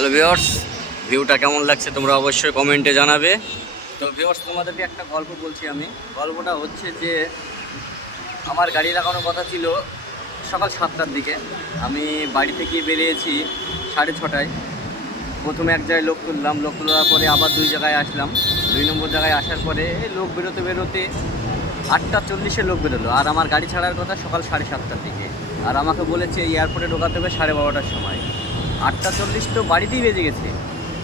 Hello viewers, ভিউটা কেমন লাগছে তোমরা অবশ্যই কমেন্টে জানাবে। তো ভিউয়ার্স, তোমাদেরকে একটা গল্প বলছি আমি। গল্পটা হচ্ছে যে আমার গাড়ি লাগানোর কথা ছিল সকাল 7টার দিকে। আমি বাড়ি থেকে বেরিয়েছি 6:30টায়। প্রথমে এক জায়গায় লোক তুললাম, লোক তোলার পরে আবার 2 জায়গায় আসলাম। 2 নম্বর জায়গায় আসার পরে লোক বেরোতে বেরোতে 8:40-এ লোক বেরোলো। আর আমার গাড়ি ছাড়ার কথা সকাল 7:30টার দিকে। আর আমাকে বলেছে এয়ারপোর্টে ঢোকাতে হবে 12:30টার সময়। 8:40 তো বাড়িতেই বেজে গেছে।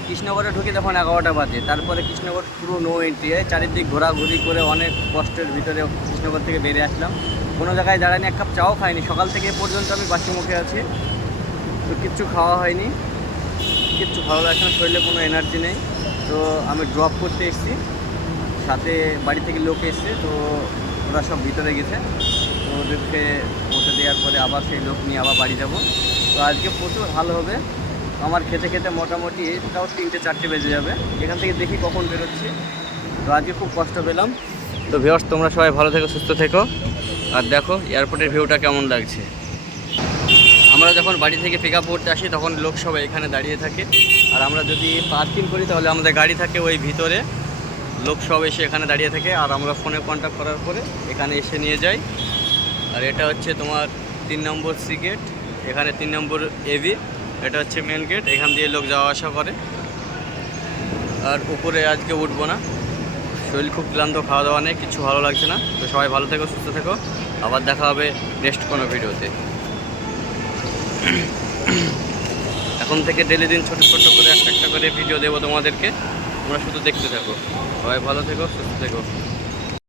কৃষ্ণনগরে ঢুকে তখন 11টা বাজে। তারপরে কৃষ্ণনগর পুরো নো এন্ট্রি, চারিদিক ঘোরাঘুরি করে অনেক কষ্টের ভিতরে কৃষ্ণনগর থেকে বেরিয়ে আসলাম। কোনো জায়গায় দাঁড়ায়নি, এক কাপ চাও খাইনি। সকাল থেকে পর্যন্ত আমি বাসি মুখে আছি, তো কিচ্ছু খাওয়া হয়নি, কিচ্ছু ভালো লাগছে না, শরীরে কোনো এনার্জি নেই। তো আমি ড্রপ করতে এসেছি, সাথে বাড়ি থেকে লোক এসছে, তো ওরা সব ভিতরে গেছে। তো ওদেরকে বসে দেওয়ার পরে আবার সেই লোক নিয়ে আবার বাড়ি যাব। তো আজকে প্রচুর ভালো হবে আমার, খেতে খেতে মোটামুটি তাও 3-4 বেজে যাবে। এখান থেকে দেখি কখন বেরোচ্ছি। তো আজকে খুব কষ্ট পেলাম। তো ভিউয়ার্স, তোমরা সবাই ভালো থেকো, সুস্থ থেকো। আর দেখো এয়ারপোর্টের ভিউটা কেমন লাগছে। আমরা যখন বাড়ি থেকে পিক আপ করতে আসি তখন লোক সবাই এখানে দাঁড়িয়ে থাকে। আর আমরা যদি পার্কিং করি তাহলে আমাদের গাড়ি থাকে ওই ভিতরে, লোক সব এসে এখানে দাঁড়িয়ে থাকে। আর আমরা ফোনে কন্ট্যাক্ট করার পরে এখানে এসে নিয়ে যাই। আর এটা হচ্ছে তোমার 3 নম্বর সি গেট, এখানে 3 নম্বর এবি, এটা হচ্ছে মেন গেট। এখান দিয়ে লোক যাওয়া আসা করে। আর উপরে আজকে উঠবো না, শরীর খুব ক্লান্ত, খাওয়া দাওয়া নেই, কিছু ভালো লাগছে না। তো সবাই ভালো থেকো, সুস্থ থেকো। আবার দেখা হবে নেক্সট কোনো ভিডিওতে। এখন থেকে ডেলি দিন ছোটো ছোটো করে একটা করে ভিডিও দেবো তোমাদেরকে, তোমরা শুধু দেখতে থাকো। সবাই ভালো থেকো, সুস্থ থেকো।